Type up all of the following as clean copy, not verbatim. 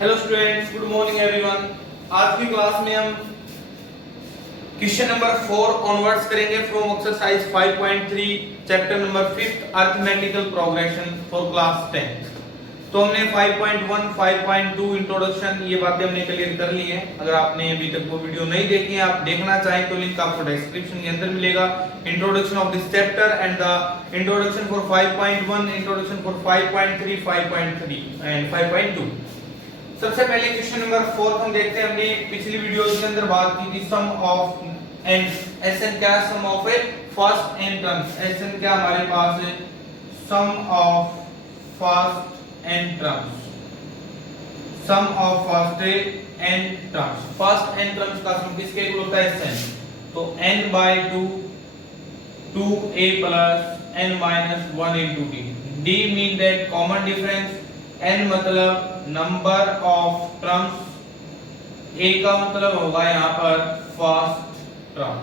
Hello students, good morning everyone. आज की class में हम क्वेश्चन नंबर 4 ऑनवर्ड्स करेंगे from exercise 5.3 chapter number 5 arithmetical progression for class 10। तो हमने 5.1 5.2 इंट्रोडक्शन ये बातें हमने क्लियर कर ली हैं। अगर आपने अभी तक वो वीडियो नहीं देखी है, आप देखना चाहें तो लिंक आपको डिस्क्रिप्शन के अंदर मिलेगा। Introduction of this chapter and the introduction for 5.1, introduction for 5.3 5.3 and 5.2। सबसे पहले क्वेश्चन नंबर 4 हम देखते हैं। हमने पिछली वीडियो के अंदर बात की थी सम ऑफ एन। एसएन क्या है? Sum of a first N terms. SN क्या हमारे पास है? Sum of first N terms. Sum of first N terms. First N terms का सम किसके इक्वल होता है? एसएन। तो n/2 2a plus n minus 1 into d। d mean that common difference, n मतलब नंबर ऑफ टर्म्स, a का मतलब होगा यहाँ पर फर्स्ट टर्म।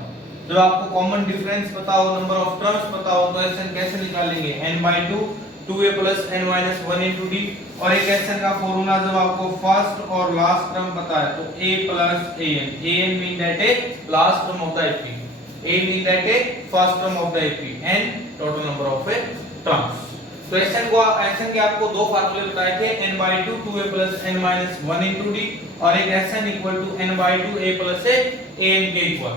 जब आपको कॉमन डिफरेंस पता हो, नंबर ऑफ टर्म्स पता हो, तो एसएन कैसे निकालेंगे? n/2 2a plus n minus 1 into d। और एक एसएन का फॉर्मूला जब आपको फर्स्ट और लास्ट टर्म पता है तो a plus an। an mean that a last term of the AP, a mean that a first term of the AP and total number of a terms। तो SN के आपको दो फार्मूले बताए थे, n/2 2a plus n minus 1 into d और एक S n equal to n/2 a plus a an के इक्वल।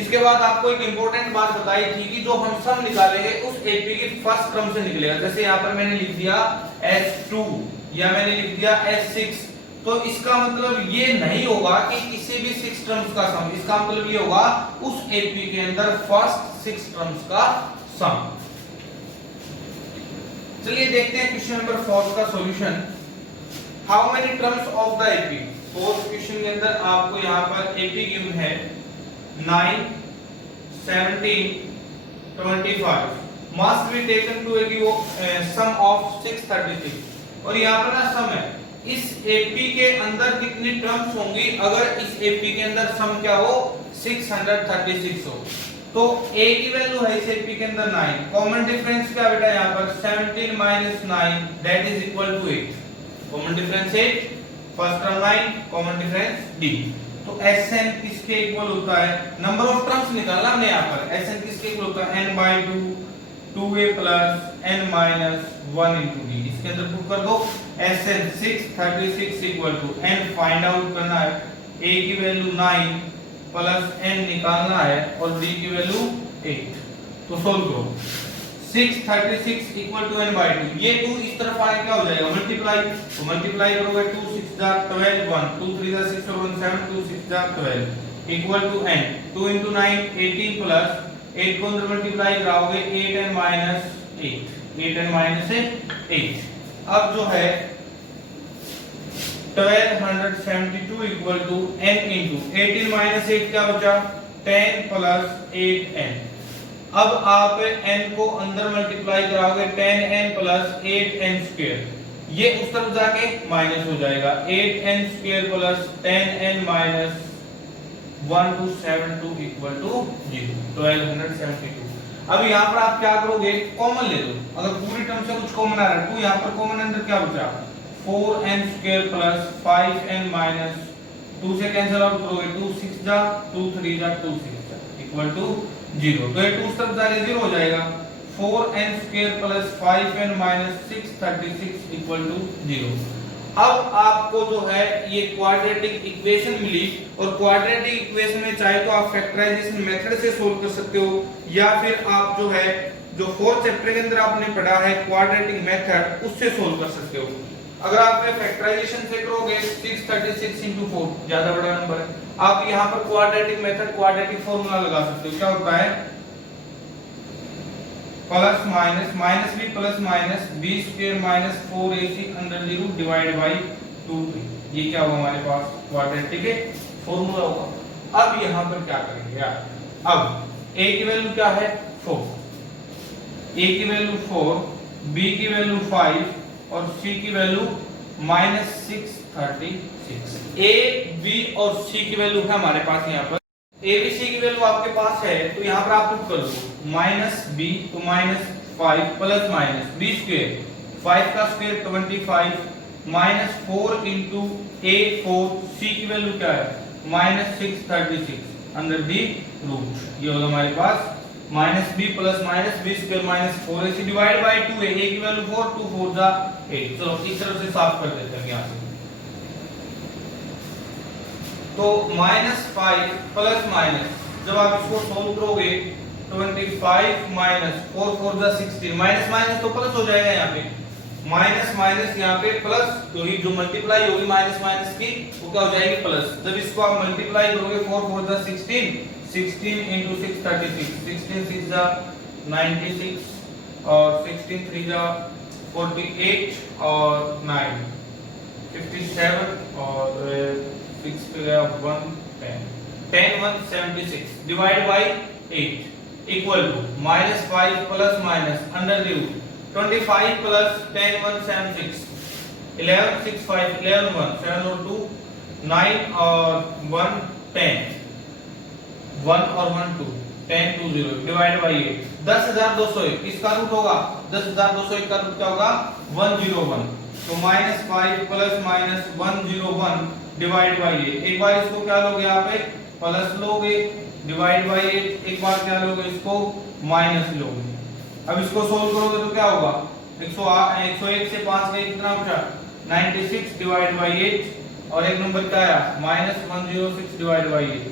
इसके बाद आपको एक इंपॉर्टेंट बात बताई थी कि जो हम सम निकालेंगे उस एपी की फर्स्ट टर्म से निकलेगा। जैसे यहाँ पर मैंने लिख दिया s2 या मैंने लिख दिया s6, तो इसका मतलब ये नहीं होगा कि किसी भी 6 टर्म्स का सम, इसका मतलब ये होगा उस एपी के अंदर फर्स्ट 6 टर्म्स का सम। चलिए देखते हैं क्वेश्चन नंबर 4 का solution. How many terms of the AP. Fourth question के अंदर आपको यहाँ पर एपी गिवन है 9 17 25 must be taken to a sum of 636। और यहाँ पर ना सम है, इस एपी के अंदर कितनी टर्म्स होंगी अगर इस एपी के अंदर सम क्या हो? 636 हो। तो a की वैल्यू है इस एपी के अंदर 9। कॉमन डिफरेंस क्या बेटा यहाँ पर? 17 minus 9 that is equal to 8। Common difference 8, first term 9, common difference d। तो Sn किसके इक्वल होता है? नंबर ऑफ टर्म्स निकालना हमने यहाँ पर। Sn किसके इक्वल होता है? n/2 2a plus n minus 1 into d। इसके अंदर पुट कर दो। Sn 636 equal to n find out करना है, a की वैल्यू 9 प्लस n निकालना है और d की वैल्यू 8। तो सोल्व करो। 636 इक्वल टू n/2। ये 2 इस तरफ आए क्या हो जाएगा? मल्टीप्लाई। तो मल्टीप्लाई करोगे 2 6 जा 12 1 2 3 जा 6 और 1 7 2 6 जा 12 equal to n। 2 into 9 18 plus 8 को अंदर मल्टीप्लाई कराओगे 8n minus 8 8n minus 8। अब जो है 1272 equal to n into 18 minus 8 क्या बचा? 10 प्लस 8n। अब आप n को अंदर मल्टीप्लाई कराओगे 10n प्लस 8n स्क्वायर, ये उस तरफ जाके माइनस हो जाएगा। 8n square plus 10n minus 1272 equal to 0, 1272। अब यहाँ पर आप क्या करोगे? कॉमन ले लो। अगर पूरी टर्म से कुछ कॉमन आ रहा है तो यहाँ पर कॉमन अंदर क्या बचा? 4n square plus 5n minus 2 से कैंसिल आउट करोगे 2 6 जा 2 3 जा 2 6 जा इक्वल टू 0। तो ये 2 तरफ जाके 0 हो जाएगा। 4n square plus 5n minus 636 equal to 0। अब आपको जो है ये क्वाड्रेटिक इक्वेशन मिली, और क्वाड्रेटिक इक्वेशन में चाहे तो आप फैक्टराइजेशन मेथड से सोल्व कर सकते हो, या फिर आप जो है जो 4th चैप्टर के अंदर आपने पढ़ा है क्वाड्रेटिक मेथड, उससे सोल्व कर सकते हो। अगर आप फैक्टराइजेशन से करोगे 636 into 4 ज्यादा बड़ा नंबर है, आप यहाँ पर क्वाड्रेटिक मेथड क्वाड्रेटिक फॉर्मूला लगा सकते हो। क्या होता है? प्लस माइनस माइनस भी plus minus b square minus 4ac under the root divide by 2। ये क्या होगा हमारे पास? क्वाड्रेटिक फॉर्मूला होगा। अब यहाँ पर क्या करेंगे यार? अब a की वैल्यू क्या है? 4, a की वैल्यू 4, b की वैल्यू 5 और c की वैल्यू -636। a b और c की वैल्यू है हमारे पास यहाँ पर। a b c की वैल्यू आपके पास है तो यहाँ पर आप पुट कर दो -b तो -5 प्लस माइनस b स्क्वायर 5 का स्क्वायर 25 -4 इंटू a 4, c की वैल्यू क्या है -636 अंडर दी रूट। ये होगा हमारे पास -b plus -b square -4ac divide by 2 है, a की वैल्यू 4, 2 4 जा 8। चलो इस तरफ से साफ कर देते हैं यहाँ से। तो -5 प्लस माइनस, जब आप इसको सोल्व करोगे 25 माइनस 4 4 जा 16, माइनस माइनस तो प्लस हो जाएगा यहाँ पे, माइनस माइनस यहाँ पे प्लस, तो ये जो मल्टीप्लाई होगी माइनस माइनस की वो क्या हो जाएगी प्लस। जब इसको आप मल्टीप्लाई करोगे 4 4 जा 16, 16 into 6 36, 16 6 जा 96 और 16 3 जा 48 और 9 57 और 6 पे गया 1 10 10 1 76 divide by 8 equal to -5 plus minus under the root 25 plus 10 1 7 6 11 6 5 11 1 7 और 2 9 और 1 10 1 और 1 2 10 2 0 डिवाइड बाय 8 10201 इसका रूट होगा 10201 का रूट क्या होगा 101। तो -5 प्लस माइनस 101 डिवाइड बाय 8, एक बार इसको क्या लोगे यहाँ पे प्लस लोगे डिवाइड बाय 8, एक बार क्या लोगे इसको माइनस लोगे। अब इसको सोल्व करोगे तो क्या होगा 101 से 5 गए कितना बचा 96 डिवाइड बाय 8 और एक नंबर क्या आया -106 डिवाइड बाय 8।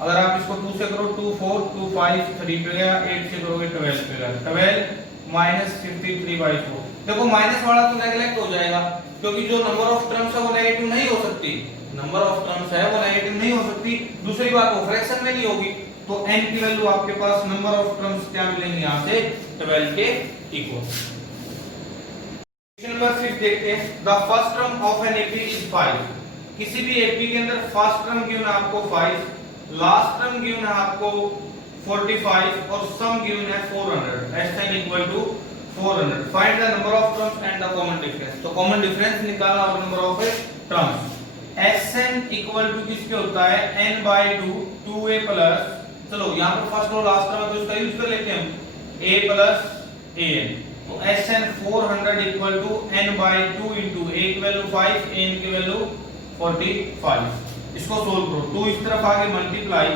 अगर आप इसको 2 से करो 2 4 2 5 3 पे गया, 8 से करोगे 12 पे गया, 12 -53/4। देखो माइनस वाला तो नेगलेक्ट हो जाएगा क्योंकि जो नंबर ऑफ टर्म्स है वो नेगेटिव नहीं हो सकती, नंबर ऑफ टर्म्स है वो नेगेटिव नहीं हो सकती। दूसरी बात वो फ्रैक्शन में नहीं होगी, तो n की वैल्यू आपके पास नंबर ऑफ टर्म्स क्या मिलेंगे यहाँ से 12 के इक्वल। क्वेश्चन नंबर 6 देखते हैं। The first term of an AP is 5। किसी भी एपी के अंदर फर्स्ट टर्म गिवन है आपको 5, लास्ट टर्म गिवन है आपको 45 और सम गिवन है 400, Sn equal to 400। Find the number of terms and the common difference. तो कॉमन डिफरेंस निकालना और number of terms. Sn equal to किसके होता है n/2 2a प्लस, चलो यहाँ पर फर्स्ट और लास्ट टर्म है तो इसका यूज कर लेते हैं हम a प्लस an। तो Sn 400 equal to n/2 into a की वैल्यू 5 n की वैल्यू 45। इसको सोल्व करो, 2 इस तरफ आगे मल्टीप्लाई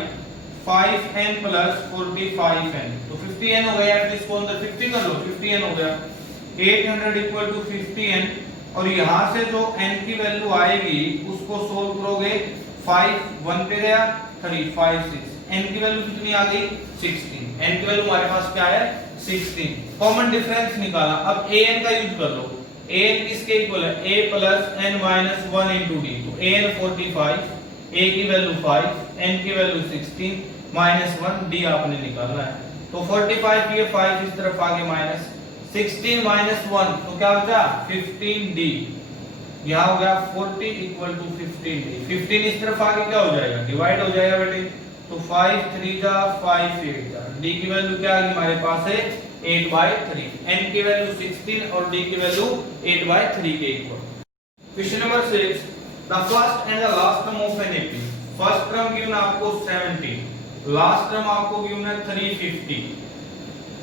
5n प्लस 45n तो 50n हो गया, फिर इसको अंदर 50 कर लो 50n हो गया। 800 इक्वल टू 50n और यहां से जो n की वैल्यू आएगी उसको सोल्व करोगे 5 1 पे गया 3 5 6, n की वैल्यू कितनी आ गई 16, n की वैल्यू हमारे पास क्या है 16। कॉमन डिफरेंस निकाला, अब an का यूज कर लो, an किसके इक्वल है a plus n minus 1 into d। तो an 45, a की वैल्यू 5, n की वैल्यू 16 माइनस 1 d आपने निकालना है। तो 45 ये 5 इस तरफ आगे माइनस 16 माइनस 1 तो क्या बचा 15d। यहां हो गया 40 इक्वल टू 15d। 15 इस तरफ आगे क्या हो जाएगा डिवाइड हो जाएगा बेटे, तो 5 3 जा 5 8 जा, d की वैल्यू क्या आ गई हमारे पास है 8/3, n की वैल्यू 16 और d की वैल्यू 8/3 के equal. Question number 6, the first and the last term of an AP. First term given आपको 70, लास्ट टर्म आपको गिवन है 350।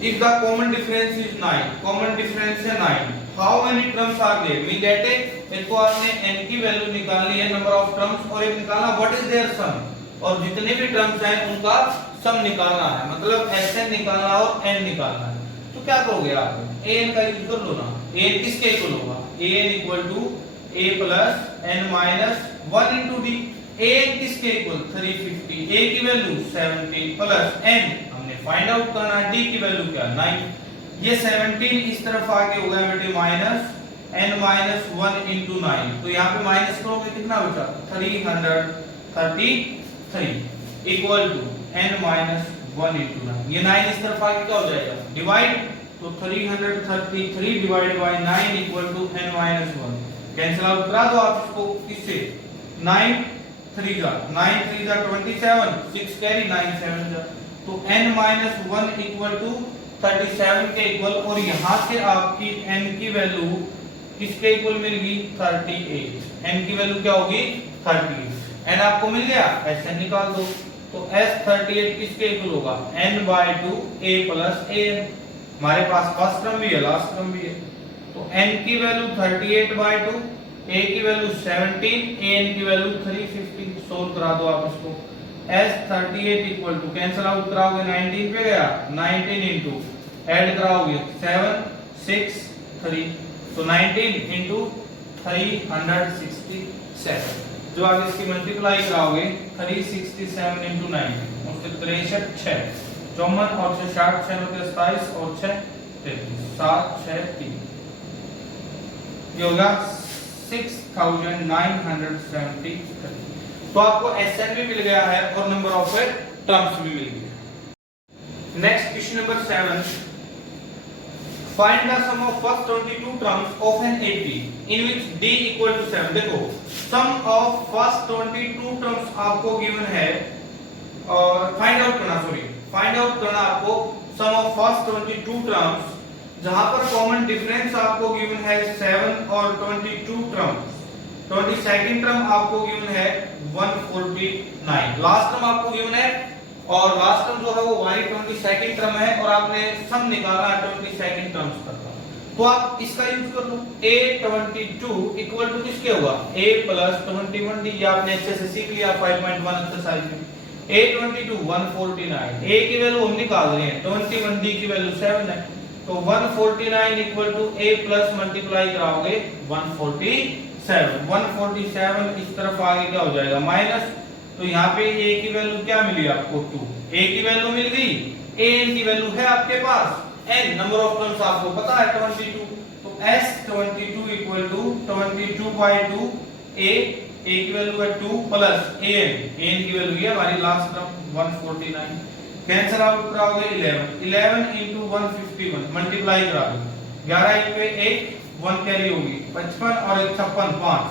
If the common difference is 9, common difference है 9, how many terms are there? We get it, एक तो आपने n की value निकालनी है नंबर ऑफ टर्म्स और एक निकालना what is their sum, और जितने भी टर्म्स हैं उनका सम निकालना है, मतलब Sn निकालना और n निकालना है। तो क्या करोगे आप an का यूज कर लो ना, an किसके इक्वल होगा an equal to a plus n minus 1 into d। an किसके इक्वल 350, a की वैल्यू 70 प्लस n फाइंड आउट करना है d की वैल्यू क्या 9। ये 17 इस तरफ आगे हो गया बेटे माइनस n माइनस 1 इंटू 9, तो यहाँ पे माइनस करोगे कितना बचा 333 equal to n minus 1 into 9। ये 9 इस तरफ आगे क्या हो जाएगा डिवाइड, तो 333 divide by 9 equal to n minus 1। Cancel out करा दो आप इसको किससे 9 3 जा 27 6 कैरी 9 7 जा, तो n माइनस 1 इक्वल टू 37 के इक्वल, और यहाँ से आपकी n की वैल्यू किसके इक्वल मिल गई 38। n की वैल्यू क्या होगी 38, n आपको मिल गया Sn निकाल दो, तो S38 किसके इक्वल होगा n/2 a प्लस an। हमारे पास फर्स्ट टर्म भी है लास्ट टर्म भी है, तो n की वैल्यू 38/2 a की वैल्यू 17, an की वैल्यू 350। सोल्व करा दो आप इसको। s 38 equal to cancel out कराओगे 19 पे गया, 19 इंटू ऐड कराओगे 7 6 3, तो 19 इंटू 367। जो आगे इसकी मल्टीप्लाई कराओगे 367 इंटू 9 उसके 63 6 54 और 6 60 6 होते 27 और 6 33 7 6 3, ये होगा 6973। तो आपको एसएन भी मिल गया है और नंबर ऑफ टर्म्स भी मिल गया। Next question number 7, find the sum of first 22 terms of an AP in which d equal to 7। देखो सम ऑफ फर्स्ट 22 टर्म्स आपको गिवन है और फाइंड आउट करना आपको सम ऑफ फर्स्ट 22 टर्म्स, जहां पर कॉमन डिफरेंस आपको गिवन है 7 और 22 टर्म्स। 22nd टर्म आपको गिवन है 149, लास्ट टर्म आपको गिवन है और लास्ट टर्म जो है वो हमारी 22nd टर्म है और आपने सम निकाला है 22nd टर्म्स का। तो आप इसका यूज कर लो। a22 इक्वल टू किसके होगा a प्लस 21d, ये आपने अच्छे से सीख लिया 5.1 एक्सरसाइज में। a22 149, a की वैल्यू हम निकाल रहे हैं 21d की वैल्यू 7 है, तो 149 equal to a plus multiply कराओगे 147 इस तरफ आगे क्या हो जाएगा माइनस, तो यहाँ पे a की वैल्यू क्या मिली आपको 2, a की वैल्यू मिल गई, an की वैल्यू है आपके पास, n नंबर ऑफ टर्म्स आपको पता है 22, तो s22 इक्वल टू 22/2 a की वैल्यू है 2 प्लस an की वैल्यू है हमारी लास्ट टर्म 149, कैंसिल आउट कराओगे 11 into 151 मल्टीप्लाई करा दो 11 पे 1 1 कैरी होगी 55 और 1 56 5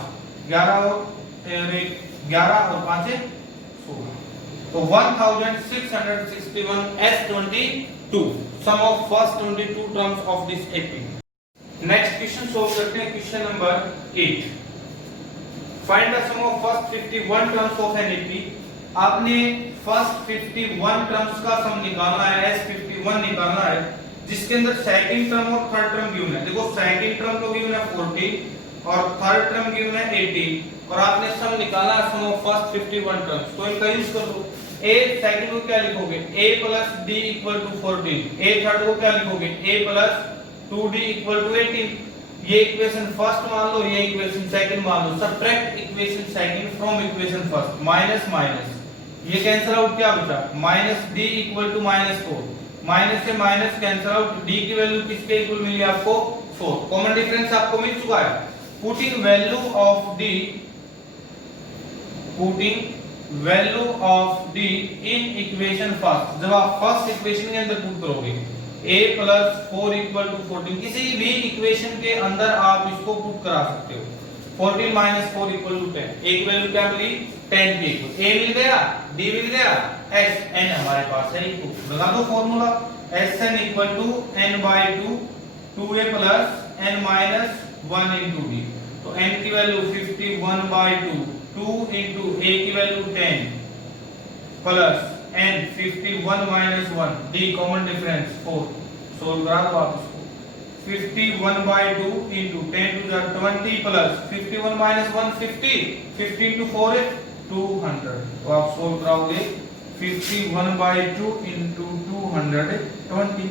11 और 5 16, तो 1661 S22 sum of first 22 terms of this AP. Next question solve करते हैं, question number 8, find the sum of first 51 terms of an AP. आपने फर्स्ट 51 टर्म्स का सम निकालना है, S51 निकालना है, जिसके अंदर सेकंड टर्म और थर्ड टर्म गिवन है। देखो सेकंड टर्म तो गिवन है 40 और थर्ड टर्म गिवन है 18 और आपने सम निकाला है सम ऑफ फर्स्ट 51 टर्म्स, तो इनका यूज कर लो। a सेकंड को क्या लिखोगे a plus d equal to 14, a third को क्या लिखोगे a plus 2d equal to 18। ये इक्वेशन फर्स्ट मान लो, ये इक्वेशन सेकंड मान लो। Subtract equation second from equation first, minus minus ये कैंसिल आउट क्या बचा minus d equal to -4, minus से माइनस कैंसिल आउट, d की वैल्यू किसके इक्वल मिली आपको 4, कॉमन डिफरेंस आपको मिल चुका है। Putting value of d in equation first, जब आप फर्स्ट इक्वेशन के अंदर पुट करोगे a प्लस 4 इक्वल टू 14, किसी भी इक्वेशन के अंदर आप इसको पुट करा सकते हो। 14 माइनस 4 इक्वल टू 10, a की वैल्यू क्या मिली 10 के इक्वल, a मिल गया d मिल गया, s n हमारे पास है इक्वल, लगा दो formula sn equal to n/2 2a plus n minus 1 into d, तो n की वैल्यू 51/2 2 इंटू a की value 10 plus n 51 minus 1 d common difference 4, solve करा दो आप इसको। 51/2 into 10 to the 20 plus 51 minus 1 50, 15 to 4 is 200, तो आप सोल्व कराओगे 51/2 into 220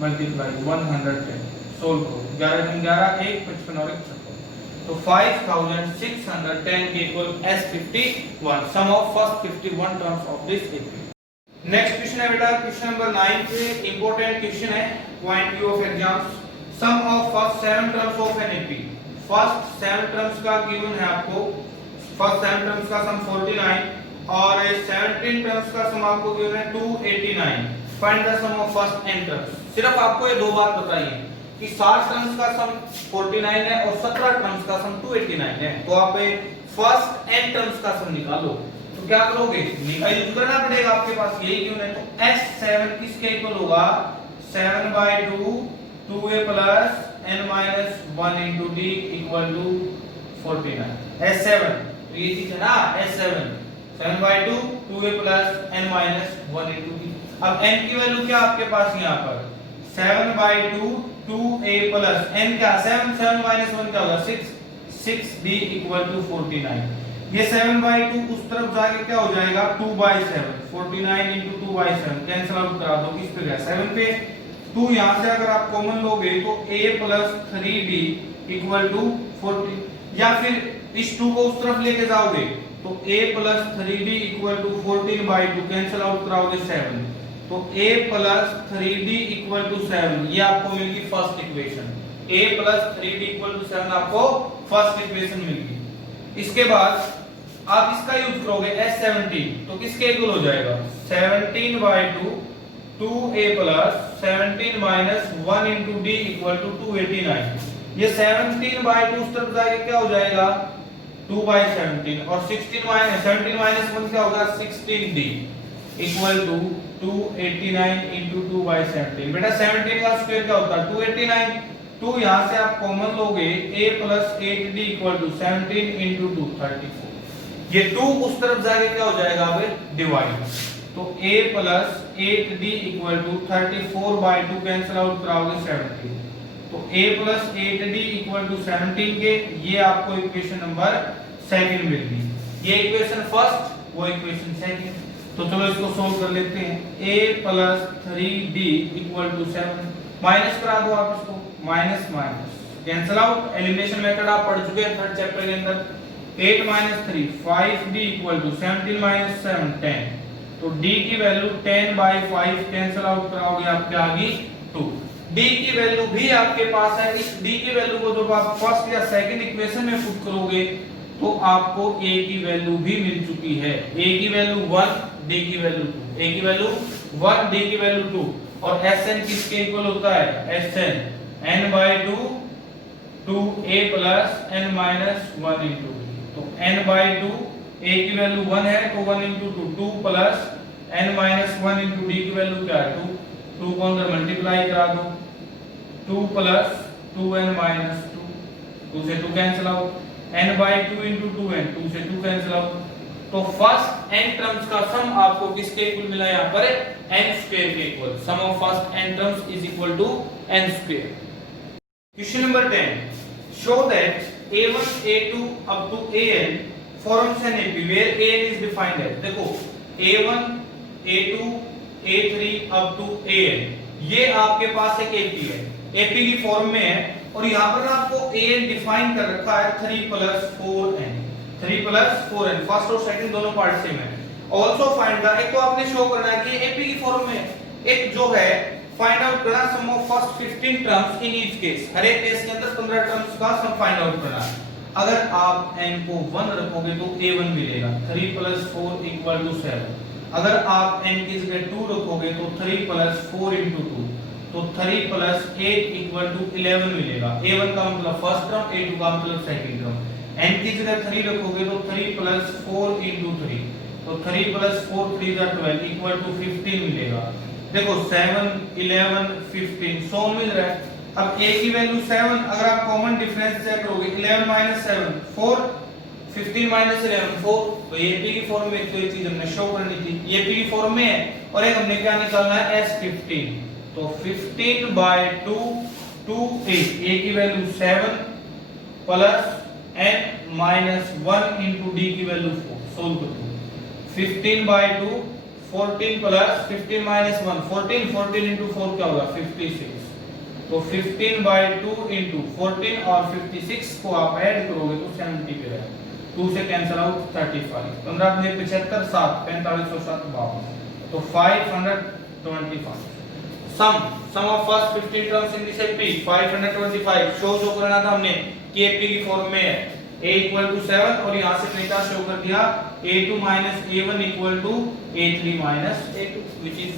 मल्टीप्लाई 110, सोल्व करो 11 × 11 1 55 और 1 56, तो 5610 के इक्वल S51 sum of first 51 terms of this AP. Next question है बेटा क्वेश्चन नंबर 9 पे इंपॉर्टेंट क्वेश्चन है point view of exams. Sum of first 7 terms of an AP, first 7 terms का गिवन है आपको, फर्स्ट 7 टर्म्स का सम 49 और 17 टर्म्स का सम आपको गिवन है 289। Find the sum of first n terms. सिर्फ आपको ये दो बात बताइए कि 60 टर्म्स का सम 49 है और 17 टर्म्स का सम 289 है, तो आप फर्स्ट n टर्म्स का सम निकालो। तो क्या करोगे यूज करना पड़ेगा, आपके पास यही गिवन है, तो s7 किसके इक्वल होगा 7/2 2a plus n minus 1 into d equal to 49, s7 तो ये चीज है ना s7 7/2 2a plus n minus 1 into d। अब n की वैल्यू क्या आपके पास यहाँ पर 7/2 2a प्लस n क्या 7 7 माइनस 1 क्या होगा 6 6d इक्वल टू 49। ये 7/2 उस तरफ जाके क्या हो जाएगा 2/7, 49 into 2/7 कैंसिल आउट करा दो, किस पे गया 7 पे। 2 यहां से अगर आप कॉमन लोगे तो a plus 3b equal to 40, या फिर इस 2 को उस तरफ लेके जाओगे तो a plus 3b equal to 14/2 cancel out कराओगे 7, तो a plus 3d equal to 7, ये आपको मिल गई first equation. a plus 3d equal to 7 आपको फर्स्ट इक्वेशन मिल गई। इसके बाद आप इसका यूज करोगे S17, तो किसके इक्वल हो जाएगा 17/2 2a plus 17 minus 1 into d equal to 289। ये 17/2 उस तरफ जाके क्या हो जाएगा 2/17, और 17 minus 1 क्या होगा 16d इक्वल टू 289 into 2/17। बेटा 17 का स्क्वायर क्या होता है 289, 2 यहां से आप कॉमन लोगे a plus 8d equal to 17 into 2 34। ये 2 उस तरफ जाके क्या हो जाएगा अब डिवाइड, तो a plus 8d equal to 34/2 cancel out कराओगे 17, तो a plus 8d equal to 17 के ये आपको इक्वेशन नंबर सेकंड मिल गई। ये इक्वेशन फर्स्ट, वो इक्वेशन सेकंड। तो चलो इसको सोल्व कर लेते हैं। a plus 3d equal to 7, minus करा दो आप इसको, minus minus cancel out, elimination method आप पढ़ चुके हैं थर्ड चैप्टर के अंदर। 8 minus 3 5d equal to 17 minus 7 10, तो d की वैल्यू 10/5 कैंसिल आउट कराओगे आपके आ गई 2। d की वैल्यू भी आपके पास है, इस d की वैल्यू को जब आप फर्स्ट या सेकंड इक्वेशन में पुट करोगे तो आपको a की वैल्यू भी मिल चुकी है। a की वैल्यू 1, d की वैल्यू 2, a की वैल्यू 1, d की वैल्यू 2, और sn किसके इक्वल होता है sn n/2 2a plus n minus 1 into d, तो n/2 a की वैल्यू 1 है तो 1 into 2 2 plus n minus 1 into d की वैल्यू क्या है 2, 2 को अंदर मल्टीप्लाई करा दो, 2 plus 2n minus 2, 2 से 2 cancel out, n/2 into 2n, 2 से 2 कैंसिल आउट। तो फर्स्ट n टर्म्स का सम आपको किसके इक्वल मिला यहां पर n स्क्वायर के equal, sum of first n terms is equal to n square. Question number 10, show that a1 a2 up to an forms an AP where an is defined as, देखो a1 a2 a3 up to an, ये आपके पास एक AP है, AP की form में है, और यहाँ पर आपको an डिफाइन कर रखा है 3 plus 4n, 3 plus 4n, first और सेकंड दोनों पार्ट सेम है। ऑल्सो फाइंड द, एक तो आपने शो करना है कि AP की फॉर्म में, एक जो है फाइंड आउट करना sum of first 15 terms in each case, हर एक केस के अंदर 15 टर्म्स का सम फाइंड आउट करना है। अगर आप n को 1 रखोगे तो a1 मिलेगा, 3 plus 4 equal to 7। अगर आप n की जगह 2 रखोगे तो 3 plus 4 into 2, तो 3 plus 8 equal to 11 मिलेगा। a1 का मतलब फर्स्ट टर्म, a2 का मतलब सेकंड टर्म। n की जगह 3 रखोगे तो 3 plus 4 into 3, तो 3 plus 4 3 are 12 equal to 15 मिलेगा। देखो 7 11 15 100 मिल रहा है। अब a की वैल्यू 7, अगर आप कॉमन डिफरेंस चेक करोगे 11 minus 7 4, 15 minus 11 4, तो ये p की फॉर्म में, तो ये चीज हमने शो करनी थी, ये p की फॉर्म में है, और एक हमने क्या निकालना है s15, तो 15/2 2a, a की value 7 plus n minus 1 into d की वैल्यू 4, सोल्व कर दो। 15/2 14 प्लस 15 minus 1 14, 14 into 4 क्या होगा 56, तो 15/2 into 14 और 56 को आप ऐड करोगे तो 70 पे रहेगा, 2 से कैंसिल आउट 35, 15 में 75 7 45 और 7 52, तो 525। Sum of first 15 terms in this AP 525 show करना था हमने कि AP की फॉर्म में है a equal to 7, और यहां से डेटा शो कर दिया a2 minus a1 equal to a3 minus a2, which is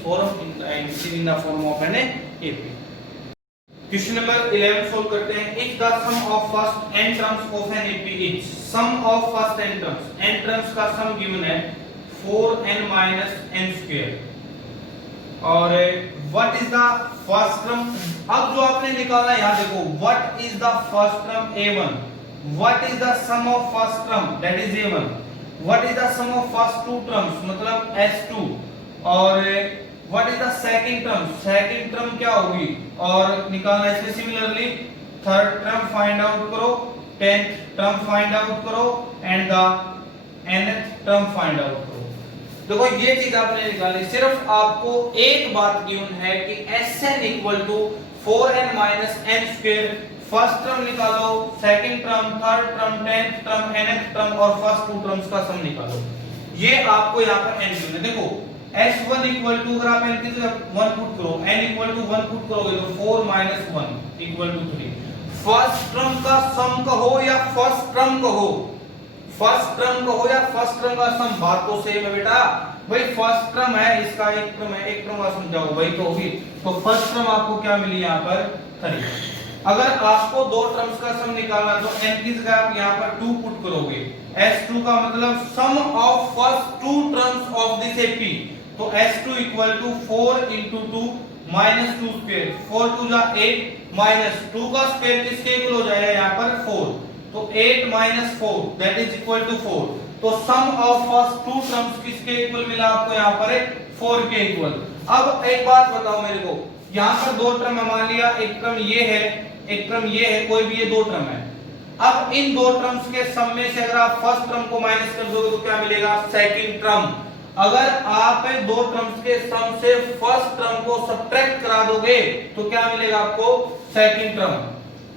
in the form of an AP। Question number 11 solve करते हैं। If the sum of first n terms of an AP is, sum of first n terms का sum given है 4n minus n square, और what is the first term, अब जो आपने निकाला यहां देखो, what is the first term a1, what is the sum of first term that is a1, what is the sum of first two terms मतलब s2, और what is the second term क्या होगी, और निकालना है। इसमें similarly third term find out करो, 10th term find out करो and the nth term find out करो। देखो ये चीज आपने निकाली, सिर्फ आपको एक बात गिवन है कि Sn equal to 4n minus n square, first term निकालो, second term, third term, 10th term, nth term और फर्स्ट टू टर्म्स का सम निकालो। ये आपको यहाँ पर n गिवन है। देखो S1 इक्वल टू, अगर आप n की जगह 1 पुट करो, n इक्वल टू 1 पुट करोगे तो 4 minus 1 equal to 3। First term का सम कहो या फर्स्ट टर्म कहो, फर्स्ट टर्म कहो या फर्स्ट टर्म का सम, बात तो सेम है बेटा। भाई फर्स्ट टर्म है, इसका एक टर्म है, एक टर्म का सम जाओ वही तो होगी। तो फर्स्ट टर्म आपको क्या मिली यहाँ पर 3। अगर आपको दो टर्म्स का सम निकालना तो n की जगह आप यहाँ पर 2 पुट करोगे। S2 का मतलब sum of first two terms of this AP। तो S2 equal to 4 into 2 minus 2 square, 4 2 जा 8 माइनस 2 का स्क्वायर किसके इक्वल हो जाएगा यहाँ पर 4। तो 8 minus 4 that is equal to 4। तो sum of first two terms किसके इक्वल मिला आपको यहाँ पर 4 के इक्वल। अब एक बात बताओ मेरे को, यहाँ पर दो टर्म है, मान लिया एक टर्म ये है, एक टर्म ये है, कोई भी ये दो टर्म है। अब इन दो टर्म्स के सम में से अगर आप फर्स्ट टर्म को माइनस कर दोगे तो क्या मिलेगा सेकंड टर्म। अगर आप दो टर्म्स के सम से फर्स्ट टर्म को सब्ट्रैक्ट करा दोगे तो क्या मिलेगा आपको सेकंड टर्म।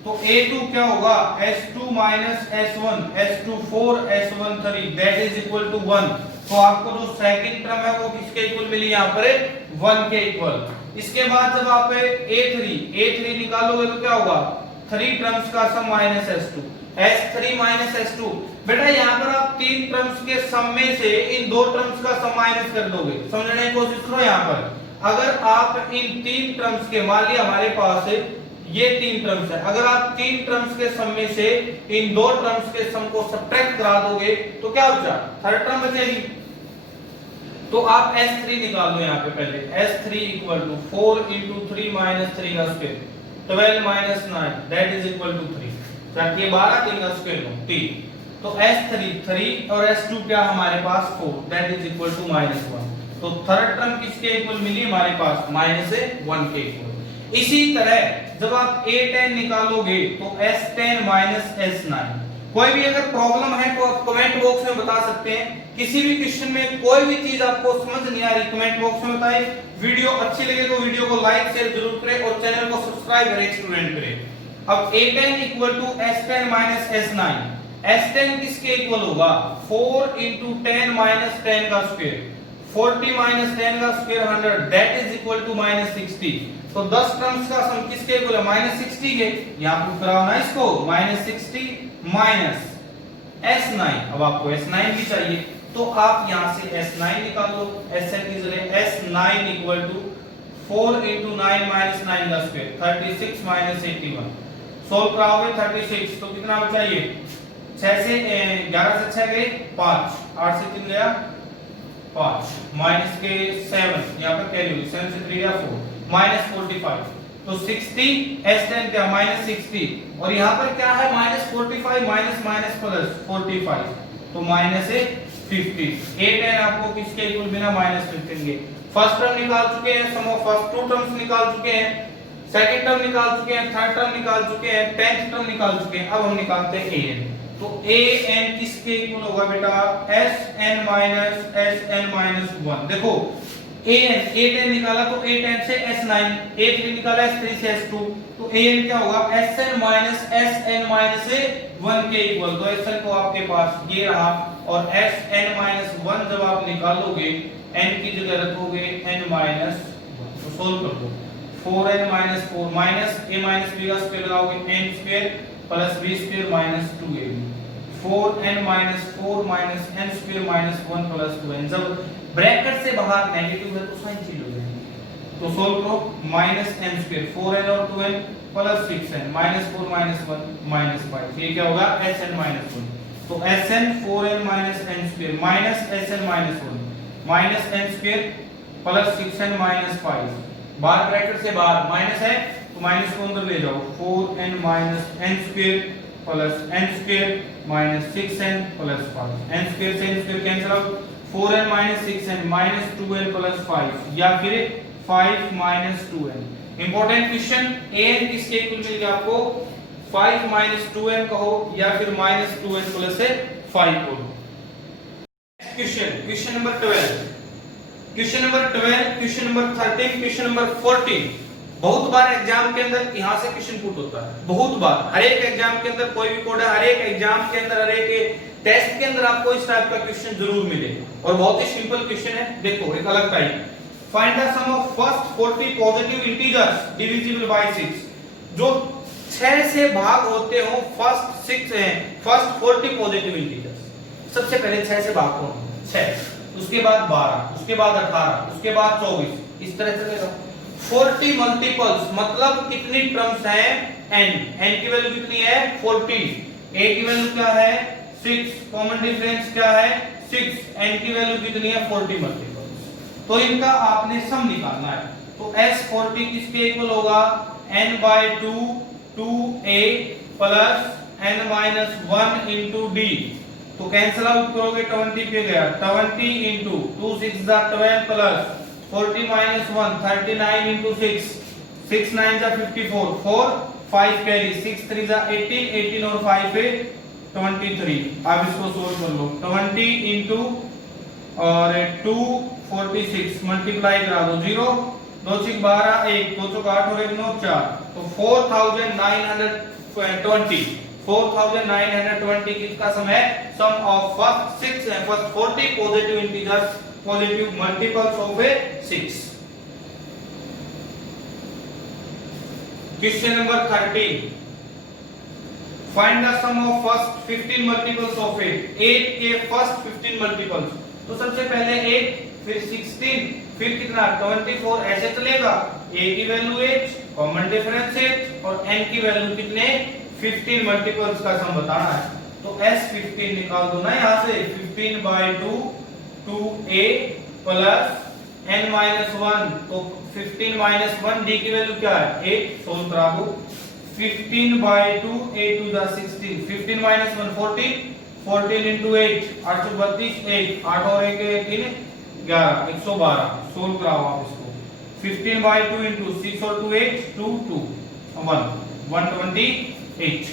तो A2 क्या होगा S2 minus S1, S2 4 S1 3 that is equal to 1। तो आपको जो सेकंड टर्म है वो किसके इक्वल मिली यहाँ पर 1 के इक्वल। इसके बाद जब आप A3 निकालोगे तो क्या होगा 3 टर्म्स का सम minus S2, S3 minus S2। बेटा यहाँ पर आप तीन टर्म्स के सम में से इन दो टर्म्स का सम माइनस कर दोगे। समझने की कोशिश करो, यहाँ पर अगर आप इन तीन टर्म्स के, मान लिया हमारे पास ये तीन टर्म्स है, अगर आप तीन टर्म्स के सम में से इन दो टर्म्स के सम को सब्ट्रैक्ट करा दोगे तो क्या बचा थर्ड टर्म बचेगी। तो आप S3 निकाल लो यहाँ पे पहले। S3 equal to 4 into 3 minus 3 का square, 12 minus 9 that is equal to 3। ताकि 12 3 का स्क्वायर लो 3। तो S3 3 और S2 क्या हमारे पास 4 that is equal to minus 1। तो थर्ड टर्म किसके इक्वल मिली हमारे पास माइनस 1 के इक्वल। इसी तरह जब आप A10 निकालोगे तो S10 माइनस S9। कोई भी अगर प्रॉब्लम है तो आप कमेंट बॉक्स में बता सकते हैं। किसी भी क्वेश्चन में कोई भी चीज आपको समझ नहीं आ रही कमेंट बॉक्स में बताएं। वीडियो अच्छी लगे तो वीडियो को लाइक शेयर जरूर करें और चैनल को सब्सक्राइब करें स्टूडेंट करें। अब A10 equal to S10 minus S9। S10 किसके इक्वल होगा 4 into 10 माइनस 10 का स्क्वायर, 40 माइनस 10 का square 100 that is equal to minus 60। तो 10 टर्म्स का सम किसके इक्वल है माइनस 60 के। यहां पुट कराओ ना इसको, माइनस 60 माइनस S9। अब आपको S9 भी चाहिए तो आप यहां से S9 निकाल लो। Sn की जगह S9 equal to 4 into 9 minus 9 का स्क्वायर, 36 माइनस 81। सोल्व कराओगे 36 तो कितना बचा ये 6 से 11 से 6 गए 5, 8 से 3 गया 5 माइनस के 7 यहाँ पर कैरी होगी 7 से 3 गया 4 माइनस 45। तो 60 S10 क्या माइनस 60 और यहाँ पर क्या है माइनस 45 माइनस माइनस प्लस 45 तो माइनस 50। A10 आपको किसके इक्वल बिना माइनस 15 के। फर्स्ट टर्म निकाल चुके हैं, सम ऑफ फर्स्ट टू टर्म्स निकाल चुके हैं, सेकंड टर्म निकाल चुके हैं, थर्ड टर्म निकाल चुके हैं, 10th टर्म निकाल चुके हैं। अब हम निकालते हैं an। तो an किसके इक्वल होगा बेटा Sn माइनस Sn माइनस 1। देखो A10 निकाला तो A10 से S9, A3 निकाला S3 से S2 तो an क्या होगा Sn माइनस Sn माइनस 1 के इक्वल। तो Sn को आपके पास ये रहा और Sn माइनस 1 जब आप निकालोगे n की जगह रखोगे n माइनस 1 तो सोल्व कर दो 4n minus 4 minus a minus b का स्क्वायर लगाओगे n square plus b square minus 2ab 4n minus 4 minus n square minus 1 plus 2n। जब ब्रैकेट से बाहर नेगेटिव है तो साइन चेंज हो जाएगी। तो सोल्व करो माइनस n स्क्वायर 4n और 2n plus 6n minus 4 minus 1 minus 5 ये क्या होगा Sn माइनस 1। तो Sn 4n minus n square minus Sn minus 1 minus n square plus 6n minus 5 बाहर ब्रैकेट से बाहर माइनस है तो माइनस को अंदर ले जाओ 4n minus n square plus n square minus 6n plus 5 n square से n square cancel out 4n minus 6n minus 2n plus 5 या फिर 5 minus 2n। Important question an किसके इक्वल मिल गया आपको 5 माइनस 2n कहो या फिर माइनस 2n प्लस 5 बोलो। Question number 12, question number 12, question number 13, question number 14। बहुत बार एग्जाम के अंदर यहां से क्वेश्चन पुट होता है, बहुत बार हर एक एग्जाम के अंदर कोई भी कोड है, हर एक एग्जाम के अंदर, हर एक टेस्ट के अंदर आपको इस टाइप का क्वेश्चन जरूर मिलेगा और बहुत ही सिंपल क्वेश्चन है। देखो एक अलग type, find the sum of first 40 positive integers divisible by 6। जो 6 से भाग होते हो फर्स्ट 6 है, फर्स्ट 40 पॉजिटिव इंटीजर्स। सबसे पहले 6 से भाग कौन? 6, उसके बाद 12, उसके बाद 18, उसके बाद 24, इस तरह चलेगा। 40 मल्टीपल्स मतलब कितनी टर्म्स हैं? n की वैल्यू कितनी है? 40, a की वैल्यू क्या है? 6, कॉमन डिफरेंस क्या है? 6, n की वैल्यू कितनी है? 40 मल्टीपल्स। तो इनका आपने सम निकालना है। तो s40 किसके इक्वल होगा? n by 2 2a plus n minus 1 into d। तो कैंसिल आउट करोगे 20 पे गया, 20 into 2 6 12 plus 40 minus 1 39 into 6 6 9 54 4 5 carry 6 3 18 18 और 5 पे 23। अब इसको सोल्व कर लो। 20 into और 2 46 मल्टीप्लाई करा दो, 0 2 6 12 1 2 6 8 और 1 9 4, तो 4920 किसका सम है? Sum of first 40 positive integers, positive multiples of 6। Question number 13, find the sum of first 15 multiples of 8 के फर्स्ट 15 मल्टीपल्स। तो सबसे पहले 8, फिर 16, फिर कितना 24, ऐसे चलेगा। a की वैल्यू 8, कॉमन डिफरेंस 8 और n की वैल्यू कितने? 15 मल्टीपल्स का सम बताना है। तो s15 निकाल दो ना यहां से, 15 by 2 2a plus n minus 1, तो 15 minus 1 d की वैल्यू क्या है? 8, सोल्व करा दो। 15 by 2 8 to the 16, 15 minus 1 14, 14 into 8 832, 8 8 और 1 3 11 112, सोल्व कराओ आप इसको। 15 by 2 into 6 और 2 8 2 2 1 128,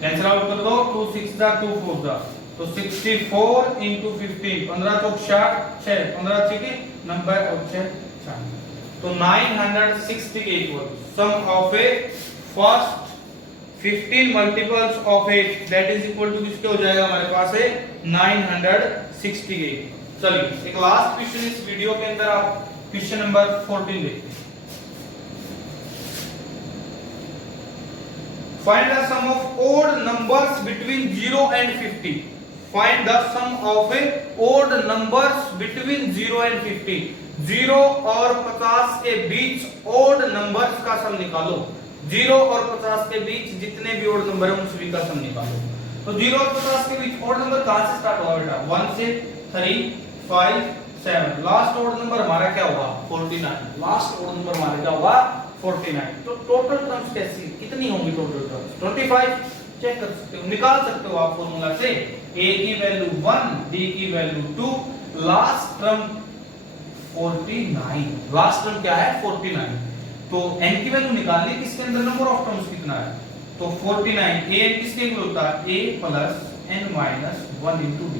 कैंसिल आउट कर दो, 2 6 दा 2 4 दा, तो 64 into 15 15 चौक 60 6 15 6 90 और 6 40, तो 960 के equal sum of a first 15 multiples of 8 that is equal to किसके हो जाएगा हमारे पास है 960 के। चलिए एक लास्ट क्वेश्चन इस वीडियो के अंदर, आप क्वेश्चन नंबर 14 देखते हैं। Find the sum of odd numbers between 0 and 50. Find the sum of odd numbers between 0 and 50. 0 और 50 के बीच odd numbers का सम निकालो। 0 और 50 के बीच जितने भी odd number हैं उन सभी का सम निकालो। तो 0 और 50 के बीच odd number कहां से स्टार्ट होगा बेटा? 1 से 3 5 7, लास्ट odd number हमारा क्या होगा? 49। लास्ट odd number हमारा क्या होगा? 49। तो टोटल टर्म्स कैसी कितनी होंगी? Total terms 25। चेक कर सकते हो, निकाल सकते हो आप फॉर्मूला से। a की वैल्यू 1, d की value 2, last term 49। Last term क्या है? 49। तो n की वैल्यू निकालनी, किसके अंदर नंबर ऑफ टर्म्स कितना है? तो 49, a किसके इक्वल होता है? a plus n minus 1 into d।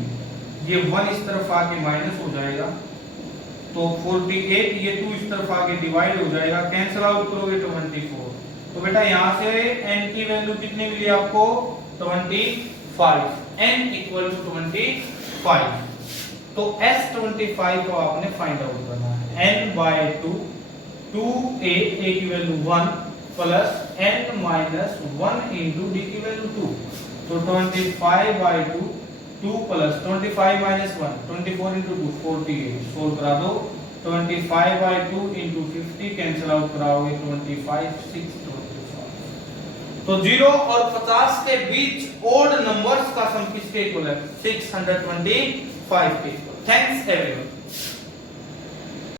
ये 1 इस तरफ आके माइनस हो जाएगा, तो 48, ये 2 इस तरफ आके डिवाइड हो जाएगा, कैंसिल आउट करोगे 24। तो बेटा यहां से n की वैल्यू कितनी मिली आपको? 25, n इक्वल टू 25। तो s25 को आपने फाइंड आउट करना है। n by 2 2a, a की value 1 plus n minus 1 into d की वैल्यू 2, तो 25 by 2 2 plus 25 minus 1 24 into 2 48, solve करा दो। 25 by 2 into 50 कैंसिल आउट कराओगे 25 6 24। तो 0 और 50 के बीच ओड नंबर्स का सम किसके इक्वल है? 625 के इक्वल। Thanks everyone.